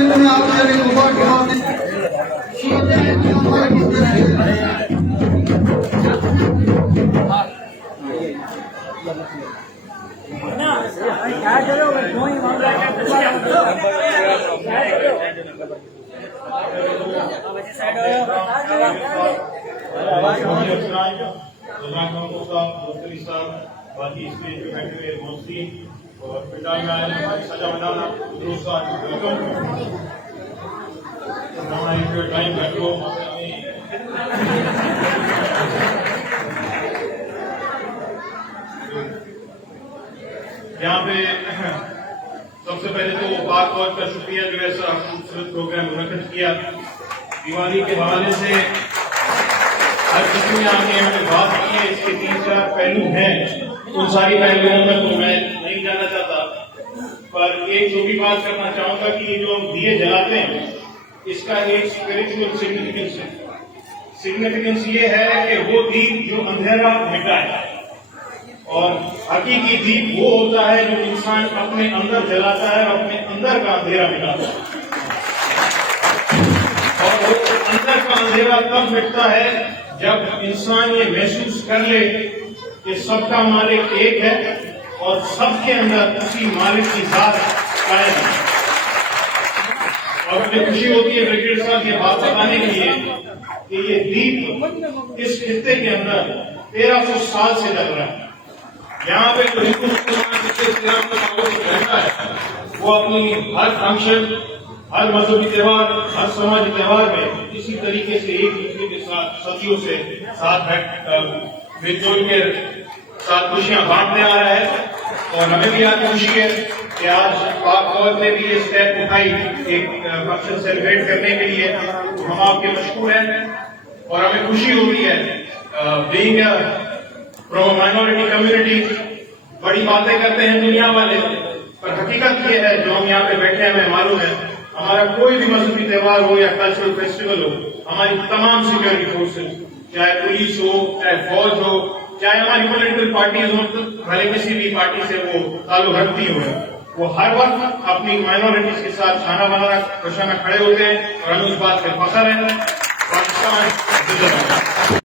में आप मेरे मुबारक बाकी इसमें जो बैठे हुए मोस्टली और पिता में आए हमारी सजा बनाना दोस्तों वेलकम टाइम बैठो यहाँ पे सबसे पहले तो पाक फौज का शुक्रिया जो ऐसा खूबसूरत प्रोग्राम मुनक्किद किया। दिवाली के हवाले से हर किसी ने आगे हमें बात की है, इसके 3-4 पहलू हैं, उन सारी पहलुओं में तो मैं नहीं जाना चाहता, पर एक जो भी बात करना चाहूंगा कि ये जो हम दिए जलाते हैं इसका एक स्पिरिचुअल सिग्निफिकेंस है। सिग्निफिकेंस ये है कि वो दीप जो अंधेरा मिटाए, और हकीकी दीप वो होता है जो इंसान अपने अंदर जलाता है, अपने अंदर का अंधेरा मिटाता है। और वो अंदर का अंधेरा तब मिटता है जब इंसान ये महसूस कर ले कि सबका मालिक एक है और सबके अंदर उसी मालिक की जात कायम है। और मुझे खुशी होती है ब्रिगेड साहब ये बात बताने के लिए कि ये दीप इस खित्ते के अंदर 1300 साल से जल रहा है। यहाँ पे जो हिंदू रहता है वो अपनी हर फंक्शन, हर मजहबी त्योहार, हर समाजी त्योहार में इसी तरीके से एक दूसरे के साथ सदियों से साथ मिलजुल के साथ खुशियां बांटने आ रहा है। और हमें भी आज खुशी है कि आज पाक फौज ने भी ये स्टेप उठाई एक फंक्शन सेलिब्रेट करने के लिए, तो हम आपके मशहूर हैं और हमें खुशी हो रही है। बीइंग फ्रॉम माइनॉरिटी कम्युनिटी बड़ी बातें करते हैं दुनिया वाले, पर हकीकत ये है जो हम यहाँ पे बैठे हैं, हमें मालूम है हमारा कोई भी मजहबी त्योहार हो या कल्चरल फेस्टिवल हो, हमारी तमाम सिक्योरिटी फोर्सेस, चाहे पुलिस हो, चाहे फौज हो, चाहे हमारी पॉलिटिकल पार्टीज हो, भले किसी भी पार्टी से वो ताल्लुक रखती हो, वो हर वक्त अपनी माइनॉरिटीज के साथ शाना बनाना खड़े होते हैं और हमें उस बात पे फख्र है। पाकिस्तान